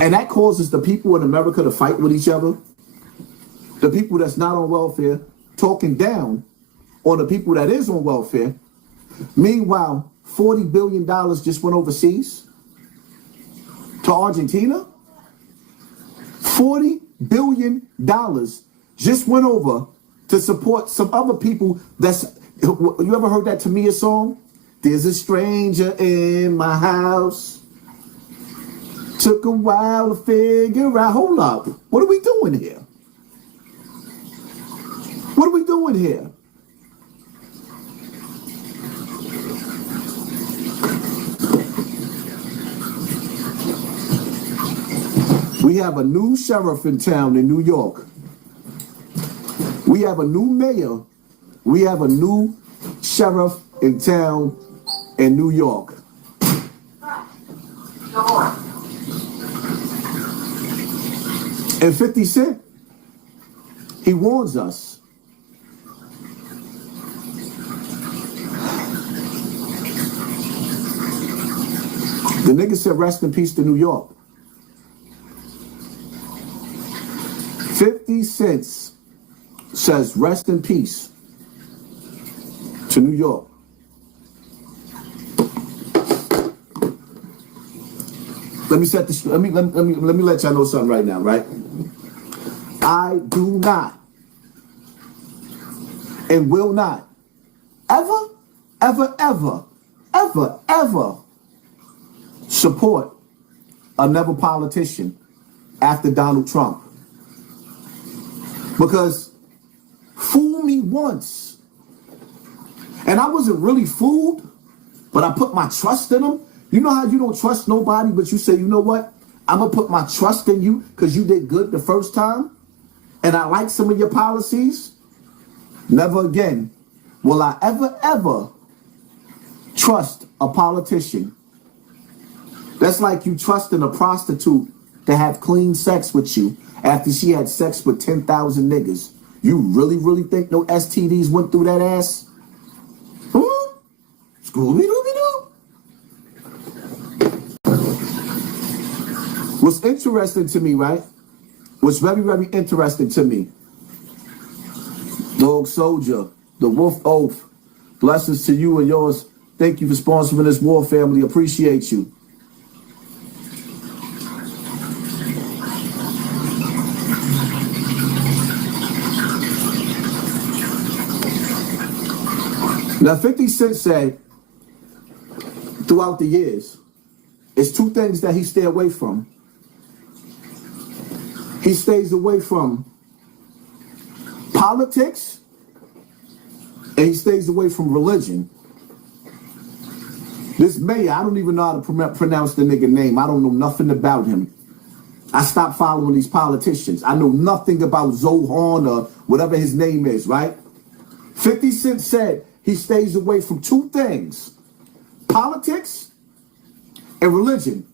And that causes the people in America to fight with each other. The people that's not on welfare talking down on the people that is on welfare. Meanwhile, $40 billion just went overseas to Argentina. $40 billion just went over to support some other people. You ever heard that Tamia song? There's a stranger in my house. Took a while to figure out. Hold up. What are we doing here? What are we doing here? We have a new sheriff in town in New York. We have a new mayor. We have a new sheriff in town in New York. And 50 Cent, he warns us. The nigga said rest in peace to New York. 50 Cent says rest in peace to New York. Let me set this. Let me let y'all know something right now, right? I do not and will not ever support another politician after Donald Trump. Because fool me once, and I wasn't really fooled, but I put my trust in him. You know how you don't trust nobody, but you say, you know what? I'm going to put my trust in you because you did good the first time, and I like some of your policies. Never again will I ever trust a politician. That's like you trusting a prostitute to have clean sex with you after she had sex with 10,000 niggas. You really think no STDs went through that ass? Huh? Scooby-Dooby-Doo. What's interesting to me, right? What's very interesting to me. Dog Soldier, the Wolf Oath. Blessings to you and yours. Thank you for sponsoring this war, family. Appreciate you. Now, 50 Cent said throughout the years, it's two things that he stay away from. He stays away from politics and he stays away from religion. This mayor, I don't even know how to pronounce the nigga name. I don't know nothing about him. I stopped following these politicians. I know nothing about Zohan or whatever his name is, right? 50 Cent said he stays away from two things, politics and religion.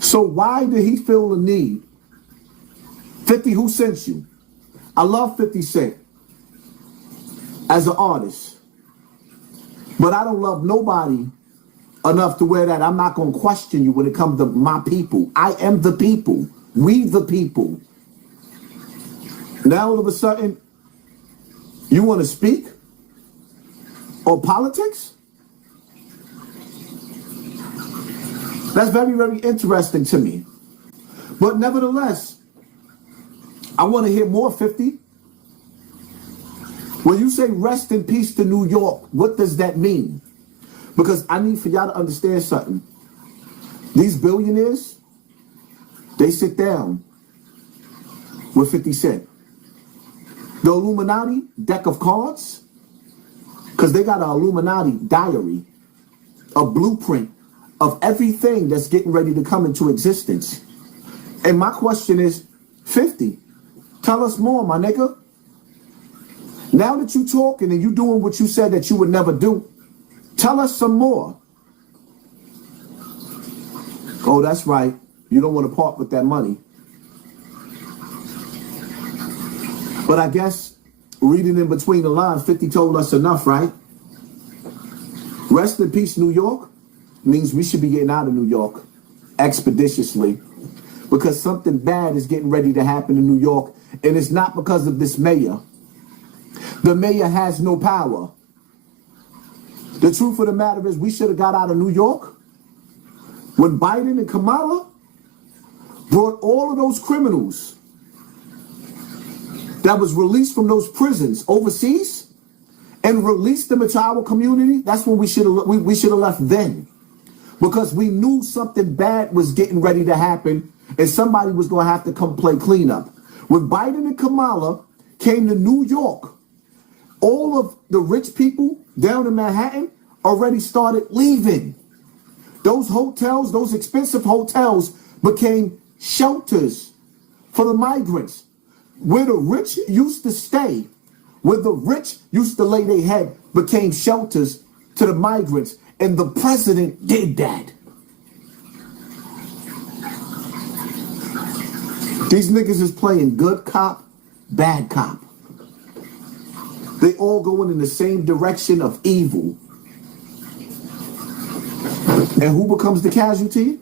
So why did he feel the need? 50, who sent you? I love 50 Cent as an artist, but I don't love nobody enough to wear that I'm not going to question you when it comes to my people. I am the people. We the people. Now all of a sudden, you want to speak on politics? That's very interesting to me. But nevertheless, I want to hear more, 50. When you say rest in peace to New York, what does that mean? Because I need for y'all to understand something. These billionaires, they sit down with 50 Cent. The Illuminati deck of cards, because they got an Illuminati diary, a blueprint of everything that's getting ready to come into existence. And my question is, 50, tell us more, my nigga. Now that you talking and you doing what you said that you would never do, tell us some more. Oh, that's right. You don't want to part with that money. But I guess reading in between the lines, 50 told us enough, right? Rest in peace, New York means we should be getting out of New York. expeditiously because something bad is getting ready to happen in New York, and it's not because of this mayor. The mayor has no power. The truth of the matter is we should have got out of New York when Biden and Kamala brought all of those criminals that was released from those prisons overseas and released them into our community. That's when we should have left then, because we knew something bad was getting ready to happen and somebody was going to have to come play cleanup. When Biden and Kamala came to New York, all of the rich people down in Manhattan already started leaving. Those hotels, those expensive hotels, became shelters for the migrants. Where the rich used to stay, where the rich used to lay their head, became shelters to the migrants. And the president did that. These niggas is playing good cop, bad cop. They all going in the same direction of evil. And who becomes the casualty?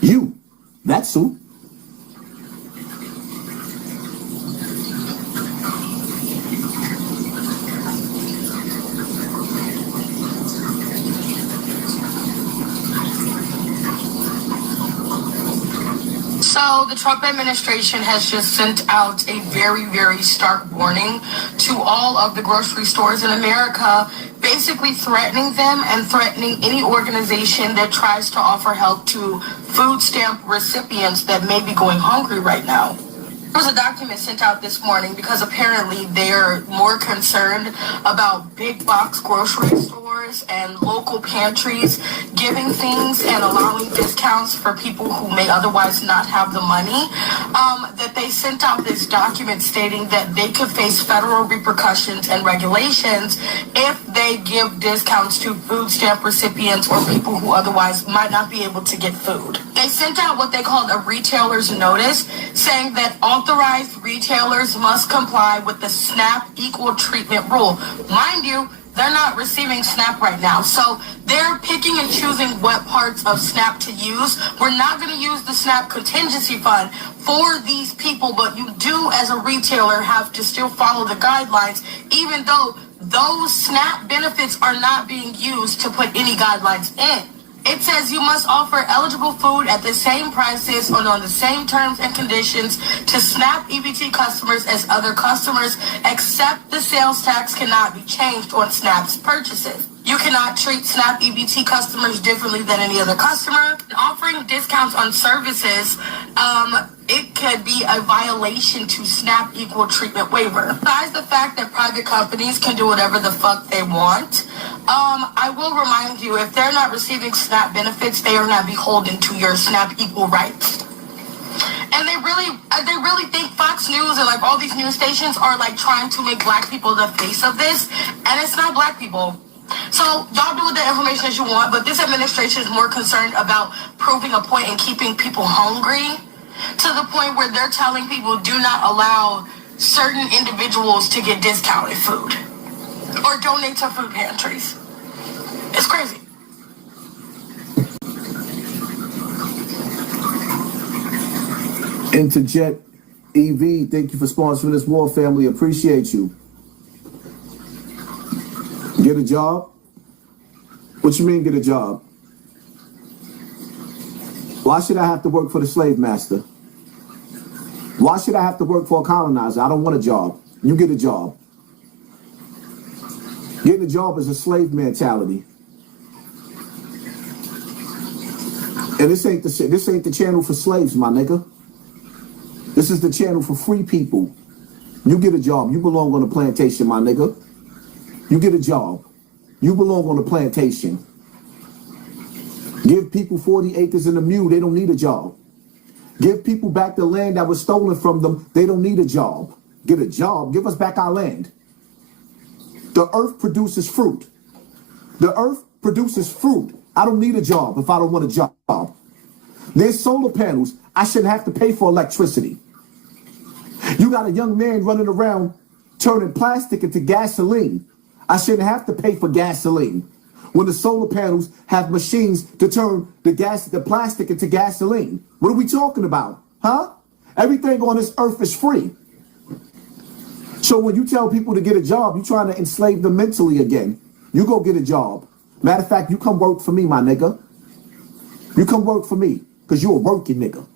You. That's who. So the Trump administration has just sent out a very, very stark warning to all of the grocery stores in America, basically threatening them and threatening any organization that tries to offer help to food stamp recipients that may be going hungry right now. There was a document sent out this morning because apparently they're more concerned about big box grocery stores and local pantries giving things and allowing discounts for people who may otherwise not have the money, that they sent out this document stating that they could face federal repercussions and regulations if they give discounts to food stamp recipients or people who otherwise might not be able to get food. They sent out what they called a retailer's notice saying that authorized retailers must comply with the SNAP equal treatment rule. Mind you, they're not receiving SNAP right now, so they're picking and choosing what parts of SNAP to use. We're not going to use the SNAP contingency fund for these people, but you do, as a retailer, have to still follow the guidelines, even though those SNAP benefits are not being used to put any guidelines in. It says you must offer eligible food at the same prices and on the same terms and conditions to SNAP EBT customers as other customers, except the sales tax cannot be changed on SNAP's purchases. You cannot treat SNAP EBT customers differently than any other customer. Offering discounts on services, it could be a violation to SNAP equal treatment waiver. Besides the fact that private companies can do whatever the fuck they want, I will remind you, if they're not receiving SNAP benefits, they are not beholden to your SNAP equal rights. And they really think Fox News and like all these news stations are like trying to make black people the face of this, and it's not black people. So y'all do with the information as you want, but this administration is more concerned about proving a point and keeping people hungry to the point where they're telling people do not allow certain individuals to get discounted food or donate to food pantries. It's crazy. Interjet EV, thank you for sponsoring this war, family. Appreciate you. Get a job? What you mean get a job? Why should I have to work for the slave master? Why should I have to work for a colonizer? I don't want a job. You get a job. Getting a job is a slave mentality. And this ain't the channel for slaves, my nigga. This is the channel for free people. You get a job. You belong on a plantation, my nigga. You get a job. You belong on a plantation. Give people 40 acres and a mule. They don't need a job. Give people back the land that was stolen from them. They don't need a job. Get a job. Give us back our land. The earth produces fruit. The earth produces fruit. I don't need a job if I don't want a job. There's solar panels. I shouldn't have to pay for electricity. You got a young man running around turning plastic into gasoline. I shouldn't have to pay for gasoline. when the solar panels have machines to turn the plastic into gasoline? What are we talking about? Huh? Everything on this earth is free. So when you tell people to get a job, you're trying to enslave them mentally again. You go get a job. Matter of fact, you come work for me, my nigga. You come work for me, because you're a working nigga.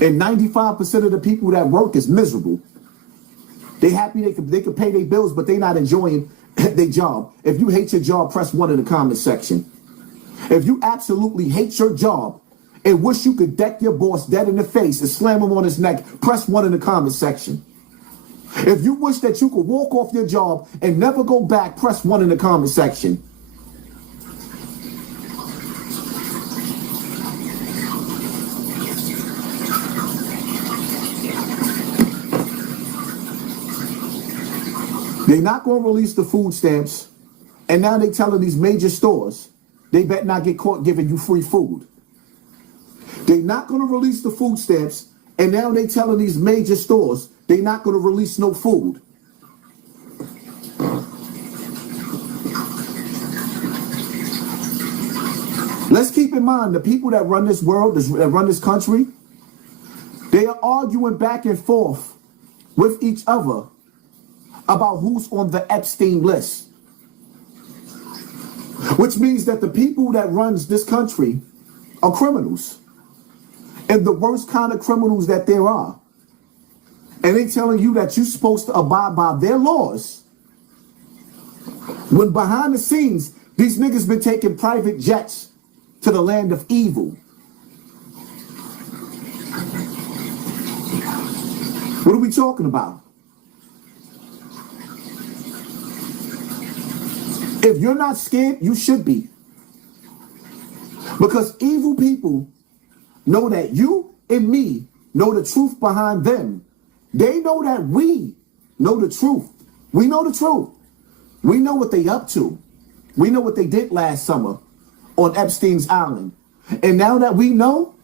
And 95% of the people that work is miserable. They happy they can pay their bills, but they not enjoying their job. If you hate your job, press 1 in the comment section. If you absolutely hate your job and wish you could deck your boss dead in the face and slam him on his neck, press 1 in the comment section. If you wish that you could walk off your job and never go back, press 1 in the comment section. They're not going to release the food stamps, and now they telling these major stores they better not get caught giving you free food. They're not going to release the food stamps, and now they telling these major stores they're not going to release no food. Let's keep in mind the people that run this world, that run this country, they are arguing back and forth with each other about who's on the Epstein list. Which means that the people that runs this country are criminals. And the worst kind of criminals that there are. And they telling you that you're supposed to abide by their laws. When behind the scenes, these niggas been taking private jets to the land of evil. What are we talking about? If you're not scared, you should be. Because evil people know that you and me know the truth behind them. They know that we know the truth. We know the truth. We know what they up to. We know what they did last summer on Epstein's Island. And now that we know,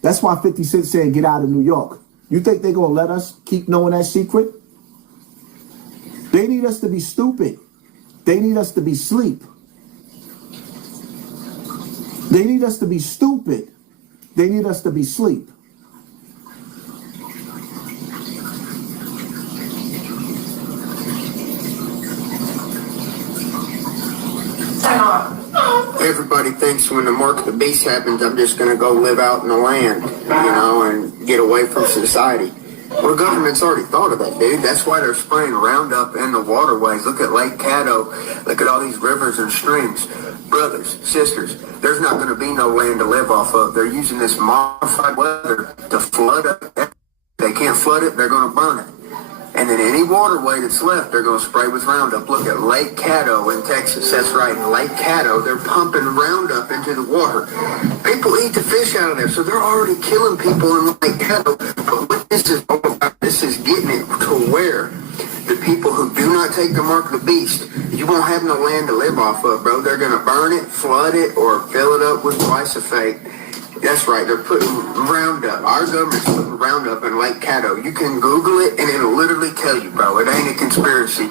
that's why 50 Cent saying get out of New York. You think they're going to let us keep knowing that secret? They need us to be stupid. They need us to be asleep. They need us to be stupid. They need us to be asleep. Everybody thinks when the mark of the beast happens, I'm just going to go live out in the land, and get away from society. Well, the government's already thought of that, dude. That's why they're spraying Roundup in the waterways. Look at Lake Caddo. Look at all these rivers and streams. Brothers, sisters, there's not going to be no land to live off of. They're using this modified weather to flood it. They can't flood it, they're going to burn it. And then any waterway that's left, they're going to spray with Roundup. Look at Lake Caddo in Texas. That's right, in Lake Caddo, they're pumping Roundup into the water. People eat the fish out of there, so they're already killing people in Lake Caddo. But what this is all about, this is getting it to where the people who do not take the mark of the beast, you won't have no land to live off of, bro. They're going to burn it, flood it, or fill it up with glyphosate. That's right, they're putting Roundup. Our government's putting Roundup in Lake Caddo. You can Google it, and it'll literally tell you, bro. It ain't a conspiracy.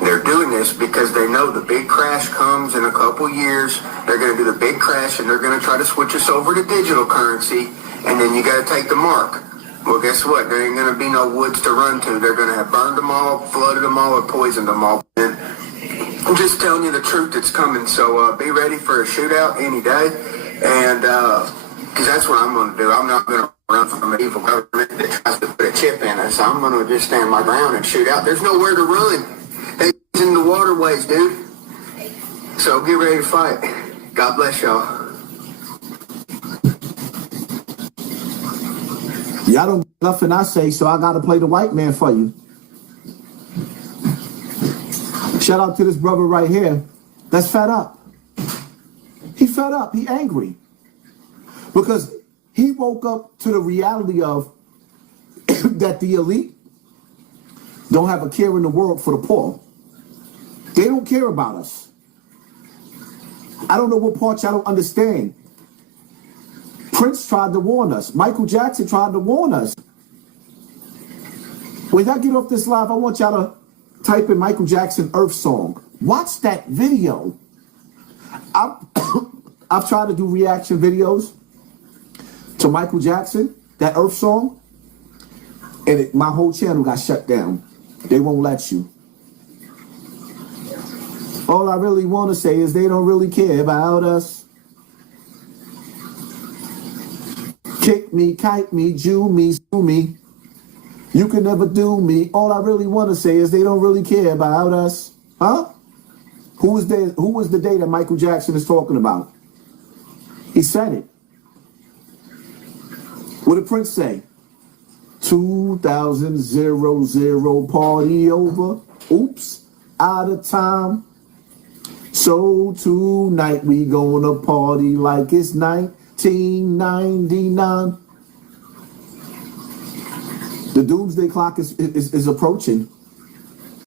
They're doing this because they know the big crash comes in a couple years. They're going to do the big crash, and they're going to try to switch us over to digital currency, and then you got to take the mark. Well, guess what? There ain't going to be no woods to run to. They're going to have burned them all, flooded them all, or poisoned them all. And I'm just telling you the truth that's coming. So be ready for a shootout any day. And because that's what I'm going to do. I'm not going to run from an evil government that tries to put a chip in us. I'm going to just stand my ground and shoot out. There's nowhere to run. They're in the waterways, dude. So get ready to fight. God bless y'all. Y'all don't get nothing I say, so I got to play the white man for you. Shout out to this brother right here that's fed up. He fed up. He angry. Because he woke up to the reality of that the elite don't have a care in the world for the poor. They don't care about us. I don't know what part y'all don't understand. Prince tried to warn us. Michael Jackson tried to warn us. When y'all get off this live, I want y'all to type in Michael Jackson Earth Song. Watch that video. I've tried to do reaction videos to Michael Jackson, that Earth Song, and my whole channel got shut down. They won't let you. All I really want to say is they don't really care about us. Kick me, kite me, Jew me, sue me. You can never do me. All I really want to say is they don't really care about us. Huh? Who was the day that Michael Jackson is talking about? He said it. What did Prince say? 2000 party over. Oops, out of time. So tonight we gonna party like it's 1999. The doomsday clock is approaching.